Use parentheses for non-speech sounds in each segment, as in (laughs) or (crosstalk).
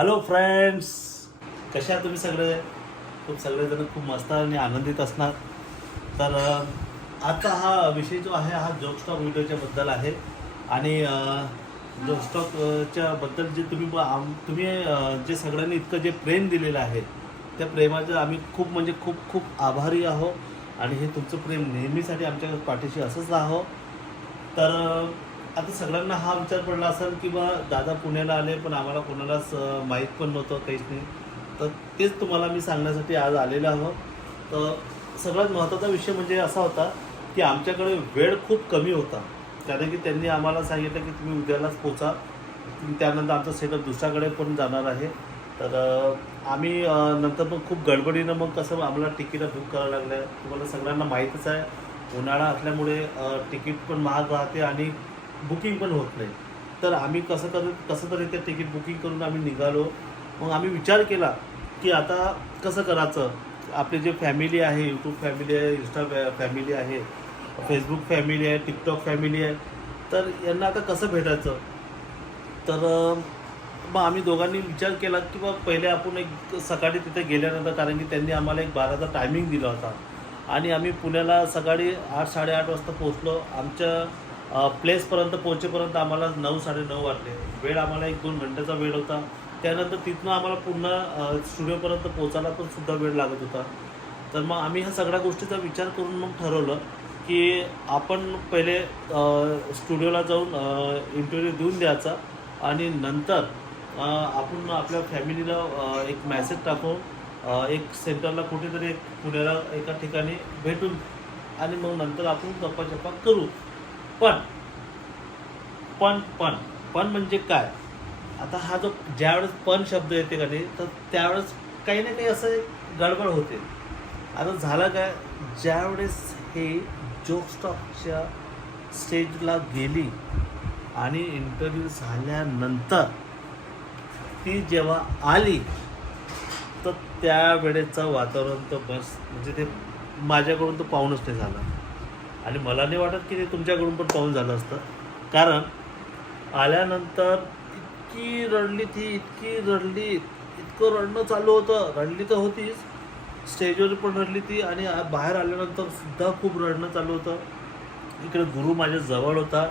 Hello friends कशा आहात तुम्ही सगळे? खूप सगळेजण खूप मस्त आणि आनंदित असणार. तर आजचा हा विषय जो आहे हा जोकस्टॉक व्हिडिओच्या बद्दल आहे. आणि जोकस्टॉकच्या बद्दल जे तुम्ही आम- तुम्ही जे सगळ्यांनी इतकं जे प्रेम दिलेलं आहे त्या प्रेमाचं आम्ही खूप म्हणजे खूप खूप आभारी आहो आणि हे तुमचं प्रेम नेहमीसाठी आमच्या पाठीशी असंच राहो तर आता सगळ्यांना हा विचार पडला असेल की बा दादा पुण्याला आले पण आम्हाला कोणालाच माहीत पण नव्हतं काहीच नाही. तर तेच तुम्हाला मी सांगण्यासाठी आज आलेलो आहो तर सगळ्यात महत्त्वाचा विषय म्हणजे असा होता की आमच्याकडे वेळ खूप कमी होता. कारण की त्यांनी आम्हाला सांगितलं की तुम्ही उद्यालाच पोचा. त्यानंतर आमचा सेटअप दुसऱ्याकडे पण जाणार आहे. तर आम्ही नंतर मग खूप गडबडीनं मग कसं आम्हाला तिकीटं बुक करावं लागलं तुम्हाला सगळ्यांना माहीतच आहे. उन्हाळा असल्यामुळे तिकीट पण महाग राहते आणि बुकिंग पण होत नाही. तर आम्ही कसं कर कसं तरी ते तिकीट बुकिंग करून आम्ही निघालो. मग आम्ही विचार केला की आता कसं करायचं? आपली जे फॅमिली आहे यूट्यूब फॅमिली आहे इंस्टा फॅमिली आहे फेसबुक फॅमिली आहे टिकटॉक फॅमिली आहे तर यांना आता कसं भेटायचं? तर मग आम्ही दोघांनी विचार केला की बा पहिले आपण एक सकाळी तिथे गेल्यानंतर कारण की त्यांनी आम्हाला एक बाराचा टायमिंग दिला होता. आणि आम्ही पुण्याला सकाळी आठ साडेआठ वाजता पोचलो आमच्या प्लेसपर्यंत पोहोचेपर्यंत आम्हाला नऊ साडेनऊ वाटले वेळ आम्हाला एक दोन घंट्याचा वेळ होता. त्यानंतर तिथनं आम्हाला पुन्हा स्टुडिओपर्यंत पोहोचायला पण सुद्धा वेळ लागत होता. तर मग आम्ही ह्या सगळ्या गोष्टीचा विचार करून मग ठरवलं की आपण पहिले स्टुडिओला जाऊन इंटरव्ह्यू देऊन द्यायचा आणि नंतर आपण आपल्या फॅमिलीला एक मॅसेज टाकून एक सेंटरला कुठेतरी एक पुण्याला एका ठिकाणी भेटून आणि मग नंतर आपण गप्पा चप्पा करू. पण पण पण पण म्हणजे काय? आता हा जो ज्यावेळेस पण शब्द येते का नाही तर त्यावेळेस काही ना काही असं गडबड होते. आता झालं काय? ज्यावेळेस हे जोकस्टॉकच्या स्टेजला गेली आणि इंटरव्ह्यू झाल्यानंतर ती जेव्हा आली तर त्यावेळेचं वातावरण तर बस म्हणजे ते माझ्याकडून तर पाहूनच नाही झालं. आणि मला नाही वाटत की ते तुमच्याकडून पण पाहून झालं असतं. कारण आल्यानंतर इतकी रडली ती इतकी रडली इतकं रडणं चालू होतं. रडली तर होतीच. स्टेजवर पण रडली ती आणि बाहेर आल्यानंतर सुद्धा खूप रडणं चालू होतं. इकडे गुरु माझ्या जवळ होता.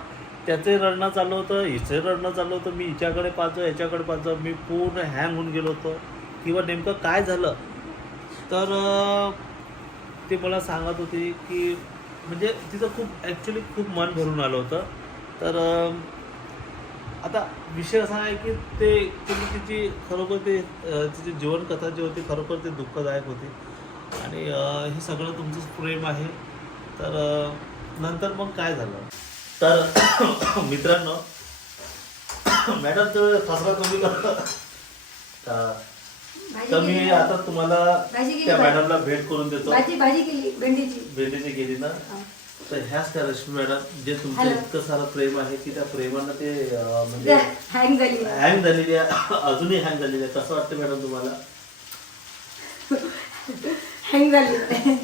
त्याचे रडणं चालू होतं. हिचे रडणं चालू होतं. मी हिच्याकडे पाहतो याच्याकडे पाहतो मी पूर्ण हँग होऊन गेलो होतो. किंवा नेमकं काय झालं? तर ते मला सांगत होती की म्हणजे तिचं खूप ॲक्च्युली खूप मन भरून आलं होतं. तर आता विषय असा आहे की ते तुम्ही तिची खरोखर ते तिची जीवनकथा जी होती खरोखर ते दुःखदायक होती. आणि हे सगळं तुमचंच प्रेम आहे. तर नंतर मग काय झालं? तर (coughs) मित्रांनो (coughs) मॅडम तर फसला तुम्ही करता तर मी केली. आता तुम्हाला केली त्या. मॅडमला भेट करून देतो. भाजी भाजी केली भेंडीची. भेटीची गेली ना? हा. तर ह्याच त्या रश्मी मॅडम जे तुमचं. इतकं सारं प्रेम आहे की त्या प्रेमानं ते म्हणजे हँग झाली. हँग झालेली आहे. (coughs) अजूनही हँग झालेली आहे. कसं वाटतं मॅडम तुम्हाला? हँग झाली.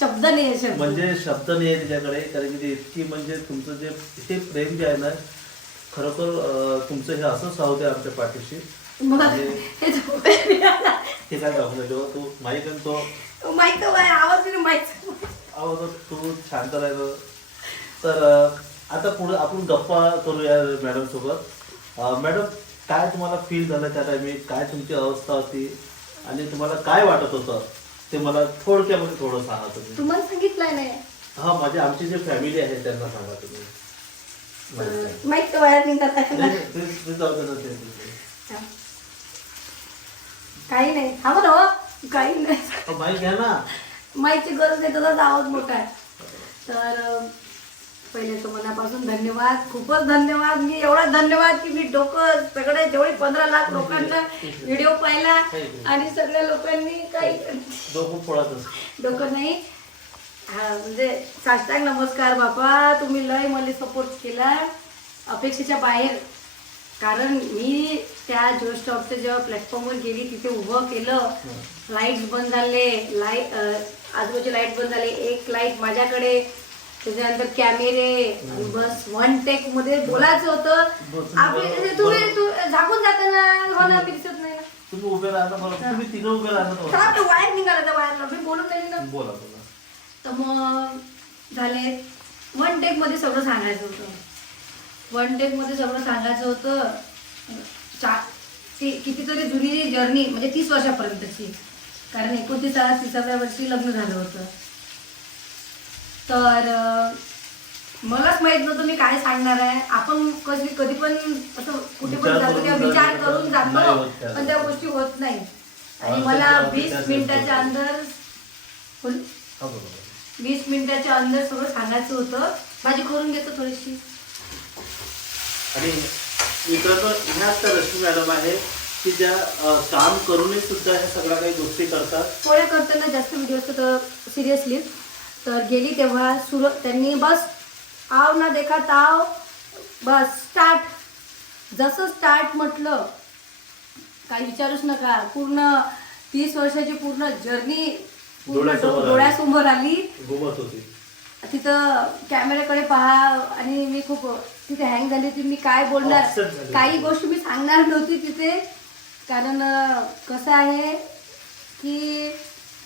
शब्द नाही म्हणजे शब्द नाही आहे तिच्याकडे कारण की ते इतकी म्हणजे तुमचं जे ते प्रेम जे आहे ना खरोखर तुमचं हे असंच राहू द्या आमच्या पाठीशी. मग हे ते काय दाखवलं तू माईक आणि तो माहीत आहे, आवाज नाही माहीत आवाज तू शांत राहिलं. तर अं, आता पुढे आपण गप्पा करूया मॅडम सोबत. अं, मॅडम काय तुम्हाला फील झालं त्या टायमिंग काय तुमची अवस्था होती? आणि तुम्हाला काय वाटत होतं? ते मला थोडक्यामध्ये थोडं सांगा तुम्ही. तुम्हाला सांगितलंय नाही हा माझे आमची जी फॅमिली आहे त्यांना सांगा तुम्ही. माहिती का बाहेर निघतात नाही, नाही, ते- ते जाऊ दे ना, ते- ते- ते. काही नाही. थांबा ना हो. काही नाही. घ्या ना. माहिती गरज आहे तसाच आवाज मोठा आहे. तर पहिले तर मनापासून धन्यवाद. खूपच धन्यवाद. मी एवढा धन्यवाद की मी डोकं सगळे जेवढे पंधरा लाख लोकांचा व्हिडिओ पाहिला आणि सगळ्या लोकांनी काही डोकं नाही. हा म्हणजे साष्टांग नमस्कार बापा. तुम्ही लय मला सपोर्ट केला. अपेक्षेच्या बाहेर कारण मी त्या जो स्टॉपच्या जेव्हा प्लॅटफॉर्मवर गेली तिथे उभं केलं लाईट्स बंद झाले लाइट आजूबाजूचे लाइट बंद झाले एक लाइट माझ्याकडे त्याच्यानंतर कॅमेरे बस वन टेकमध्ये बोलायचं होतं. आपले तुम्ही तू झाकून जाताना हो ना दिसत नाही ना. तुम्ही उभे राहता तुम्ही तिघं उभे राहता वायर निघाला त्या वायरला मी बोलून नाही ना बोला बोला. तर मग झाले. वन टेकमध्ये सगळं सांगायचं होतं. वन टेकमध्ये सगळं सांगायचं होतं. चा ती कितीतरी जुनी जर्नी म्हणजे तीस वर्षापर्यंतची. कारण एकोणतीसाव्या तिसाव्या वर्षी लग्न झालं होतं. तर मलाच माहीत नव्हतं मी काय सांगणार आहे. आपण कधी कधी पण असं कुठे पण जातो तेव्हा विचार करून जातो. पण त्या गोष्टी. होत नाही. आणि मला वीस मिनिटाच्या अंदर हा. वीस मिनिटाच्या अंदर सगळं सांगायचं होतं. माझी करून घेतो थोडीशी. आणि मित्रांनो ह्याच त्या रश्मी मॅडम आहे की ज्या काम करूनही सुद्धा ह्या सगळ्या काही गोष्टी करतात. पोळ्या करताना जास्त व्हिडिओ असतो तर सिरियसली तर गेली तेव्हा सुर त्यांनी बस आव ना देखा ताव बस स्टार्ट जसं स्टार्ट म्हटलं काही विचारूच नका. पूर्ण तीस वर्षाची पूर्ण जर्नी पूर्ण डोळ्यासमोर डो- आली. डोळ्यासमोर आली. घुमत होती. तिथं कॅमेऱ्याकडे पहा आणि मी खूप तिथे हँग झाली होती मी काय बोलणार? Upset झाली. काही गोष्टी मी सांगणार नव्हती तिथे. कारण अं, कसं आहे की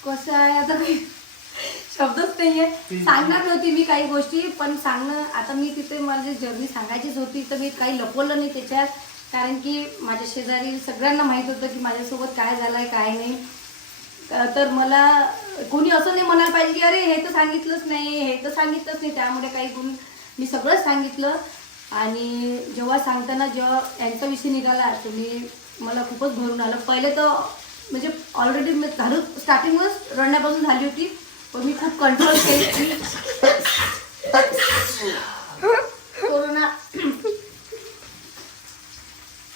कसं आहे आता मी (laughs) शब्दच नाहीये. सांगणार नव्हती मी काही गोष्टी पण सांगणं आता मी तिथे माझी जर्नी सांगायचीच होती तर मी काही लपवलं नाही त्याच्यात. कारण की माझ्या शेजारी सगळ्यांना माहीत होतं की माझ्यासोबत काय झालंय काय नाही. तर मला कोणी असं नाही म्हणायला पाहिजे की अरे हे तर सांगितलंच नाही हे तर सांगितलंच नाही. त्यामुळे काही गुण मी सगळंच सांगितलं. आणि जेव्हा सांगताना जेव्हा यांचा विषय निघाला तर मी मला खूपच भरून आलं. पहिले तर म्हणजे ऑलरेडी मी झालं स्टार्टिंगच रडण्यापासून झाली होती पण मी खूप कंट्रोल केली कोरोना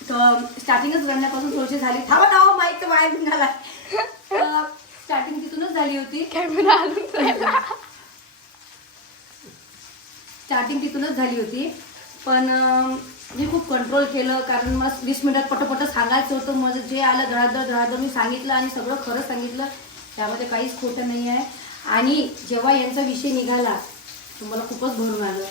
तर स्टार्टिंगच रडण्यापासून थोडीशी झाली. थांबा थांबा माईकचं बाहेर निघाला स्टार्टिंग तिथूनच झाली होती. कॅमेरा स्टार्टिंग (laughs) तिथूनच झाली होती. पण मी खूप कंट्रोल केलं कारण मला वीस मिनिटात पटोपट सांगायचं होतं. माझं जे आलं धडाधड धडाधड मी सांगितलं आणि सगळं खरं सांगितलं. त्यामध्ये काहीच खोटं नाही आहे. आणि जेव्हा यांचा विषय निघाला तर मला खूपच भरून आलं.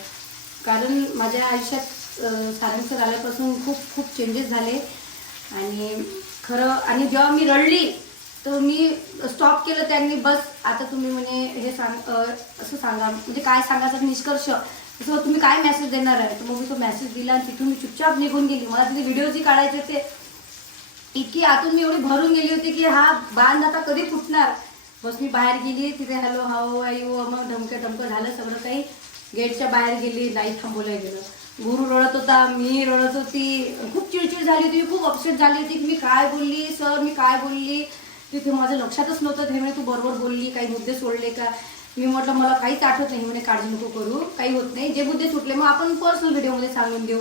कारण माझ्या आयुष्यात अं, सारंग सर आल्यापासून खूप खूप चेंजेस झाले. आणि खरं आणि जेव्हा मी रडली तर मी स्टॉप केलं त्यांनी. बस आता तुम्ही म्हणे हे सांग असं सांगा. म्हणजे काय सांगायचं? निष्कर्ष. तसं तुम्ही काय मेसेज देणार आहे? तर मग मी तो मेसेज दिला आणि तिथून मी चुपचाप निघून गेली. मला तिथे व्हिडिओ जी काढायचे होते इतकी आतून मी एवढी भरून गेली होती की हा बांध आता कधी फुटणार? बस मी बाहेर गेली तिथे हॅलो हाऊ आयु मग ढमकं धमकं झालं सगळं काही. गेटच्या बाहेर गेली नाही थांबवलं गेलं. गुरु रडत होता मी रडत होती. खूप चिडचिड झाली होती खूप अपसेट झाली होती की मी काय बोलली? सर मी काय बोलली? तिथे माझं लक्षातच नव्हतं. हे तू बरोबर बोलली काही मुद्दे सोडले का? मी म्हटलं मला काहीच आठवत नाही म्हणे काळजी नको करू काही होत नाही. जे मुद्दे सुटले मग आपण पर्सनल व्हिडिओमध्ये सांगून देऊ.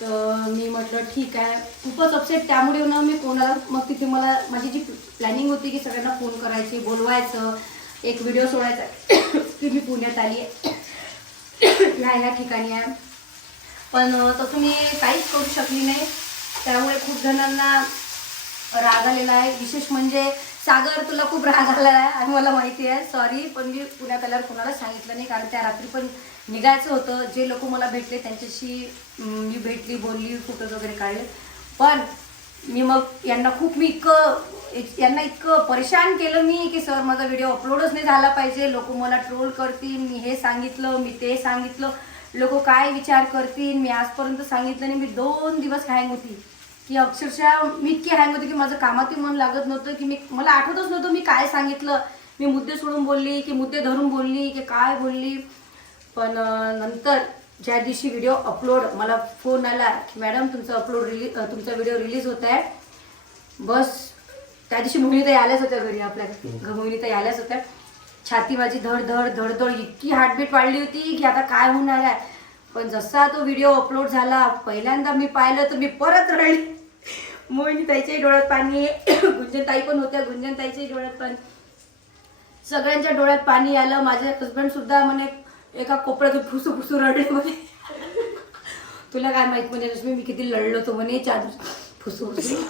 तर मी म्हटलं ठीक आहे. खूपच अपसेट त्यामुळे ना मी कोणाला मग तिथे मला माझी जी प्लॅनिंग होती की सगळ्यांना फोन करायची बोलवायचं एक व्हिडिओ सोडायचा की मी पुण्यात आली. आहे ह्या ठिकाणी आहे. पण तसं मी काहीच करू शकली नाही. त्यामुळे खूप जणांना राग आलेला आहे. विशेष म्हणजे सागर तुला खूप राग आलेला आहे आणि मला माहिती आहे. सॉरी पण मी पुण्यात आल्यावर कोणाला सांगितलं नाही. कारण त्या रात्री पण निघायचं होतं. जे लोक मला भेटले त्यांच्याशी मी भेटली बोलली फोटोज वगैरे काढले. पण मी मग यांना खूप मी इतकं यांना इतकं परेशान केलं मी की सर माझा व्हिडिओ अपलोडच नाही झाला पाहिजे. लोक मला ट्रोल करतील. मी हे सांगितलं मी ते सांगितलं. लोक काय विचार करतील? मी आजपर्यंत सांगितलं नाही. मी दोन दिवस हँग होती. की अक्षरशः मी इतकी हँग होती की माझं कामातही मन लागत नव्हतं की मी मला आठवतच नव्हतं मी काय सांगितलं. मी मुद्दे सोडून बोलली की मुद्दे धरून बोलली की काय बोलली. पण नंतर ज्या दिवशी व्हिडिओ अपलोड मला फोन आला की मॅडम तुमचा अपलोड रिलीज तुमचा व्हिडिओ रिलीज होत आहे. बस त्या दिवशी मोहिनीताई आल्याच होत्या घरी आपल्या मोहिनीताई आल्याच होत्या. छाती माझी धड धड धड धड इतकी हार्टबीट वाढली होती की आता काय होणार आहे पण जसा तो व्हिडिओ अपलोड झाला पहिल्यांदा मी पाहिलं तर मी परत रडली. मोहिनीताईच्याही डोळ्यात पाणी (coughs) गुंजनताई पण होत्या गुंजनताईच्याही डोळ्यात पाणी. सगळ्यांच्या डोळ्यात पाणी आलं. माझे हसबंड सुद्धा म्हणे एका कोपऱ्यातून फुसू फुसू रडले म्हणे. (laughs) तुला काय माहीत म्हणे रश्मी मी किती लढलो तो म्हणे चार फुसू फुसू (laughs)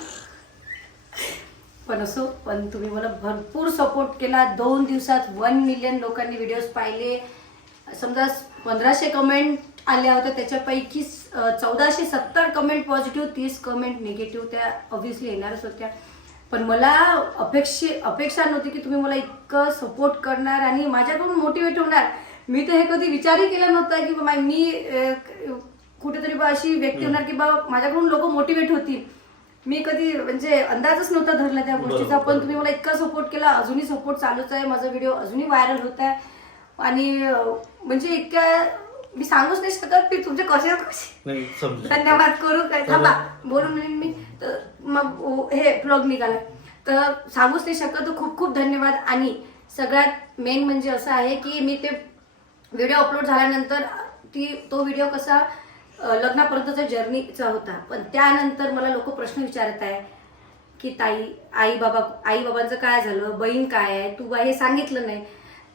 पण असो पण तुम्ही मला भरपूर सपोर्ट केला. दोन दिवसात वन मिलियन लोकांनी व्हिडिओज पाहिले. समजा पंधराशे कमेंट आल्या होत्या त्याच्यापैकी चौदाशे सत्तर कमेंट पॉझिटिव्ह तीस कमेंट निगेटिव्ह त्या ऑब्व्हियसली येणारच होत्या. पण मला अपेक्षे अपेक्षा नव्हती की तुम्ही मला इतकं सपोर्ट करणार आणि माझ्याकडून मोटिवेट होणार. मी तर हे कधी विचारही केला नव्हता की बा मी कुठेतरी बा अशी व्यक्ती होणार की बा माझ्याकडून लोक मोटिवेट होतील. मी कधी म्हणजे अंदाजच नव्हता धरला त्या गोष्टीचा. पण तुम्ही मला इतका सपोर्ट केला अजूनही सपोर्ट चालूच आहे माझा व्हिडिओ अजूनही व्हायरल होत आहे. आणि म्हणजे इतक्या मी सांगूच नाही शकत की तुमचे कसे. कसे धन्यवाद करू काय? थांबा बोलून येईन मी तर मग हे ब्लॉग निघाला. तर सांगूच नाही शकत खूप खूप धन्यवाद. आणि सगळ्यात मेन म्हणजे असं आहे की मी ते व्हिडिओ अपलोड झाल्यानंतर ती तो व्हिडिओ कसा लग्नापर्यंतचा जर्नीचा होता. पण त्यानंतर मला लोक प्रश्न विचारत आहे की ताई आई बाबा आई बाबांचं काय झालं? बहीण काय आहे? तू बाई हे सांगितलं नाही.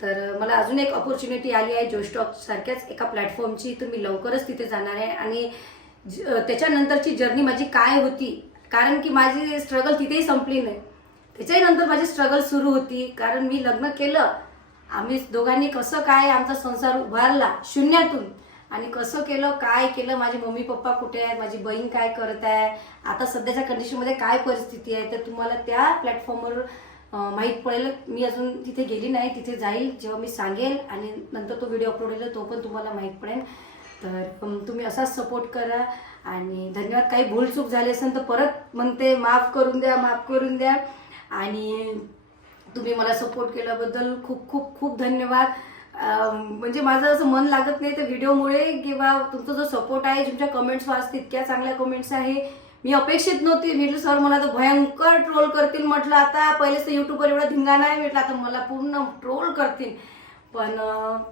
तर मला अजून एक ऑपॉर्च्युनिटी आली आहे जोस्टॉक सारख्याच एका प्लॅटफॉर्मची तर मी लवकरच तिथे जाणार आहे. आणि ज- त्याच्यानंतरची जर्नी माझी काय होती? कारण की माझी स्ट्रगल तिथेही संपली नाही. त्याच्याही नंतर माझी स्ट्रगल सुरू होती. कारण मी लग्न केलं. आम्ही दोघांनी कसं काय आमचा संसार उभारला शून्यातून. आणि कसं केलं काय केलं माझे मम्मी पप्पा कुठे आहेत माझी बहीण काय करत आहे आता सध्याच्या कंडिशनमध्ये काय परिस्थिती आहे तर तुम्हाला त्या प्लॅटफॉर्मवर माहीत पडेल मी अजून तिथे गेली नाही तिथे जाईल जेव्हा मी सांगेल आणि नंतर तो व्हिडिओ अपलोड होईल तो पण तुम्हाला माहीत पडेल. तर तुम्ही असाच सपोर्ट करा आणि धन्यवाद. काही भूलचूक झाली असेल तर परत म्हणते माफ करून द्या माफ करून द्या. आणि तुम्ही मला सपोर्ट केल्याबद्दल खूप खूप खूप धन्यवाद. म्हणजे माझं असं मन लागत नाही त्या व्हिडिओमुळे किंवा तुमचा जो सपोर्ट आहे तुमच्या कमेंट्स वाच इतक्या चांगल्या कमेंट्स आहे. मी अपेक्षित नव्हती. म्हटलं सर मला तर भयंकर ट्रोल करतील म्हटलं आता. पहिलेच तर युट्यूबवर एवढा धिंगाणा आहे म्हटलं आता मला पूर्ण ट्रोल करतील. पण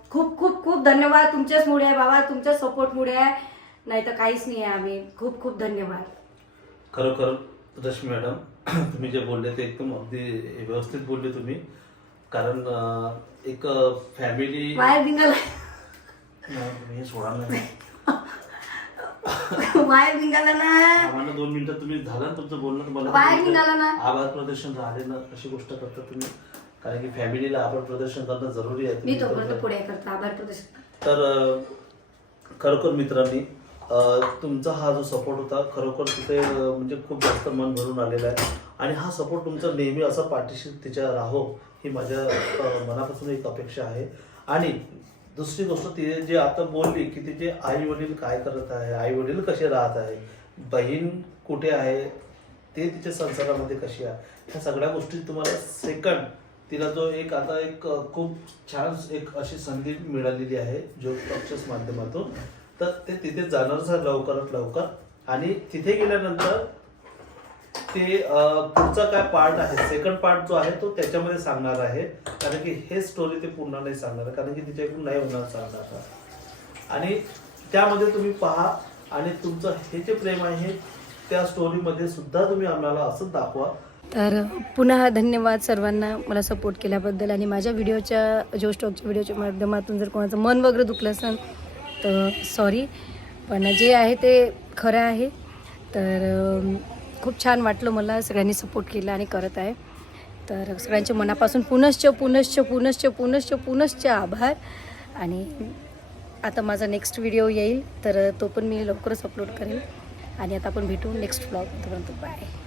खूप खूप खूप धन्यवाद तुमच्याचमुळे आहे बाबा. तुमच्या सपोर्टमुळे आहे. नाही तर काहीच नाही आहे आम्ही. खूप खूप धन्यवाद. खरोखर रश्मी मॅडम (clears throat) तुम्ही जे बोलले ते एकदम अगदी व्यवस्थित बोलले तुम्ही. कारण एक फॅमिली बाहेर निघाला सोडा नाही. (laughs) बाहेर निघाला ना आम्हाला दोन मिनिटं तुम्ही झालं ना तुमचं बोलणं तुम्हाला बाहेर निघाला ना. आभार प्रदर्शन झाले ना अशी गोष्ट करता तुम्ही कारण की फॅमिलीला आभार प्रदर्शन करणं जरुरी आहे मी तोपर्यंत. पुढे करतो आभार प्रदर्शन तर अं, खरोखर मित्रांनी अं, तुमचा हा जो सपोर्ट होता खरोखर तिथे अं, म्हणजे खूप जास्त मन भरून आलेला आहे आणि हा सपोर्ट तुमचा नेहमी असा पाठीशी तिच्या राहो ही माझ्या अं, मनापासून एक अपेक्षा आहे आणि दुसरी गोष्ट ती जे आता बोलली की तिचे आई वडील काय करत आहे आई वडील कसे राहत आहे बहीण कुठे आहे ते तिच्या संसारामध्ये कशी आहे ह्या सगळ्या गोष्टी तुम्हाला सेकंड तिला जो एक आता एक खूप छान एक अशी संधी मिळालेली आहे ज्योतिषच्या माध्यमातून. तर ते तिथे जाणार झालं लवकरात लवकर. आणि तिथे गेल्यानंतर ते पुढचा काय पार्ट आहे? सेकंड पार्ट जो आहे तो त्याच्यामध्ये सांगणार आहे. कारण की हे स्टोरी ते पूर्ण नाही सांगणार. कारण की तिच्याकडून नाही होणार सांगणार आणि त्यामध्ये तुम्ही पहा आणि तुमचं हे जे प्रेम आहे त्या स्टोरीमध्ये सुद्धा तुम्ही आम्हाला असं दाखवा. तर पुन्हा धन्यवाद सर्वांना मला सपोर्ट केल्याबद्दल. आणि माझ्या व्हिडिओच्या जो स्टॉकच्या व्हिडिओच्या माध्यमातून जर कोणाचं मन वगैरे दुखलं असेल तर सॉरी पण जे आहे ते खरं आहे. तर खूप छान वाटलं मला सगळ्यांनी सपोर्ट केला आणि करत आहे. तर सगळ्यांच्या मनापासून पुनश्च पुनश्च पुनश्च पुनश्च पुनश्च आभार. आणि आता माझा नेक्स्ट व्हिडिओ येईल तर तो पण मी लवकरच अपलोड करेल आणि आता आपण भेटू नेक्स्ट ब्लॉग तोपर्यंत बाय